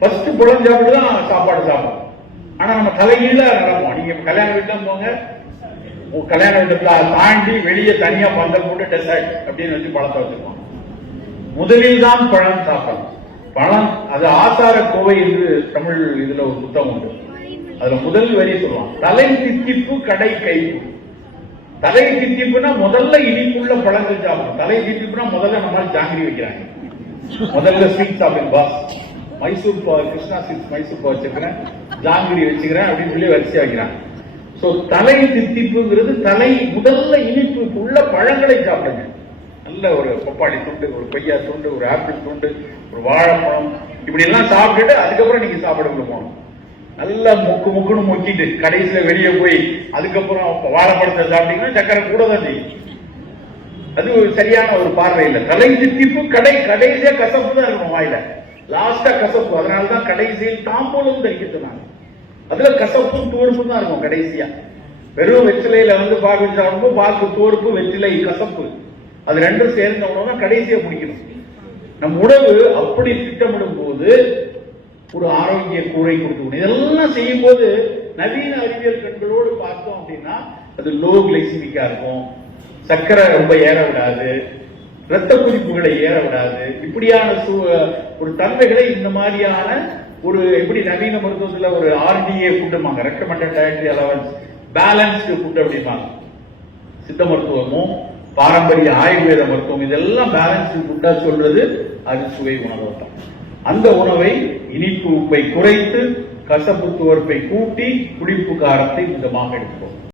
First பழம் சாப்பிட்டு தான் சாப்பாடு சாப்பிடும். ஆனா நம்ம தலைகீழ நடப்போம். நீங்க கல்யாண வீட்டுல போங்க, கல்யாண வீட்டுல தாண்டி வெளியே தனியா பந்தல் போட்டு டெசர்ட் அப்படின்னு வச்சு பழத்தை வச்சிருப்பாங்க. முதலில் தான் பழம் சாப்பிடணும். பழம் அது ஆசார கோவை என்று தமிழ் இதுல ஒரு புத்தகம் உண்டு. அதுல முதல் வரி சொல்லுவாங்க, தலை தித்திப்பு கடை கைப்பு. தலை தித்திப்புனா முதல்ல இனிப்புள்ள பழங்கள் சாப்பிடும். தலை தித்திப்புனா முதல்ல நம்ம ஜாங்கிரி வைக்கிறாங்க. முதல்ல ஸ்வீட் சாப்பிடுங்க பாஸ், மைசூர் கிருஷ்ணா ஸ்வீட்ஸ் மைசூர் வச்சுக்கிறேன், ஜாங்கிரி வச்சுக்கிறேன் அப்படின்னு சொல்லி வரிசை வைக்கிறாங்க. சோ தலை தித்திப்புங்கிறது தலை முதல்ல இனிப்பு உள்ள பழங்களை சாப்பிடுங்க. நல்ல ஒரு பப்பாளி துண்டு, ஒரு கொய்யா துண்டு, ஒரு ஆப்பிள் துண்டு, ஒரு வாழைப்பழம், இப்படி எல்லாம் சாப்பிட்டுட்டு அதுக்கப்புறம் நீங்க சாப்பிட போகணும். நல்லா முக்கு முக்குன்னு முக்கிட்டு கடைசியில வெளியே போய் அதுக்கப்புறம் வாழைப்பழத்தை சாப்பிட்டீங்கன்னா சக்கரை கூட தான் செய்யும். அது ஒரு சரியான ஒரு பார்வை இல்லை. தலை தித்திப்பு கடைசியா கசப்பு தான் இருக்கும் வாயில, லாஸ்டா கசப்பு. அதனாலதான் கடைசியில் தாம்பூலம் தரிக்கிறாங்க. அதுல கசப்பும் தோறுப்பும் தான் இருக்கும் கடைசியா. வெறும் வெற்றிலையில பாக்கு சாப்பிடும்போது பாக்கு தோறுப்பு, வெற்றிலை கசப்பு, அது ரெண்டும் சேர்ந்த உணவு தான் கடைசியா பிடிக்கணும். நம் உணவு அப்படி திட்டமிடும் போது ஒரு ஆரோக்கிய கூரை கொடுக்கணும். இதெல்லாம் செய்யும் போது நவீன அறிவியல் கண்களோடு பார்த்தோம் அப்படின்னா அது லோ கிளைசிமிக்கா இருக்கும், சர்க்கரை ரொம்ப ஏற விடாது, ரத்த குறிப்புகளை ஏற விடாது. இப்படியான ஒரு தன்மைகளை இந்த மாதிரியான ஒரு எப்படி நவீன மருத்துவத்தில் ஒரு RDA ஃபுட்டுமாங்க, recommended dietary allowance balanced food அப்படிம்பாங்க. சித்த மருத்துவமும் பாரம்பரிய ஆயுர்வேத மருத்துவம் இதெல்லாம் பேலன்ஸ்டு ஃபுட்டா சொல்றது அது சுவை உணவு தான். அந்த உணவை இனிப்பு உப்பை குறைத்து, கசப்பு துவர்ப்பை கூட்டி, புளிப்பு காரத்தை மிதமாக எடுப்போம்.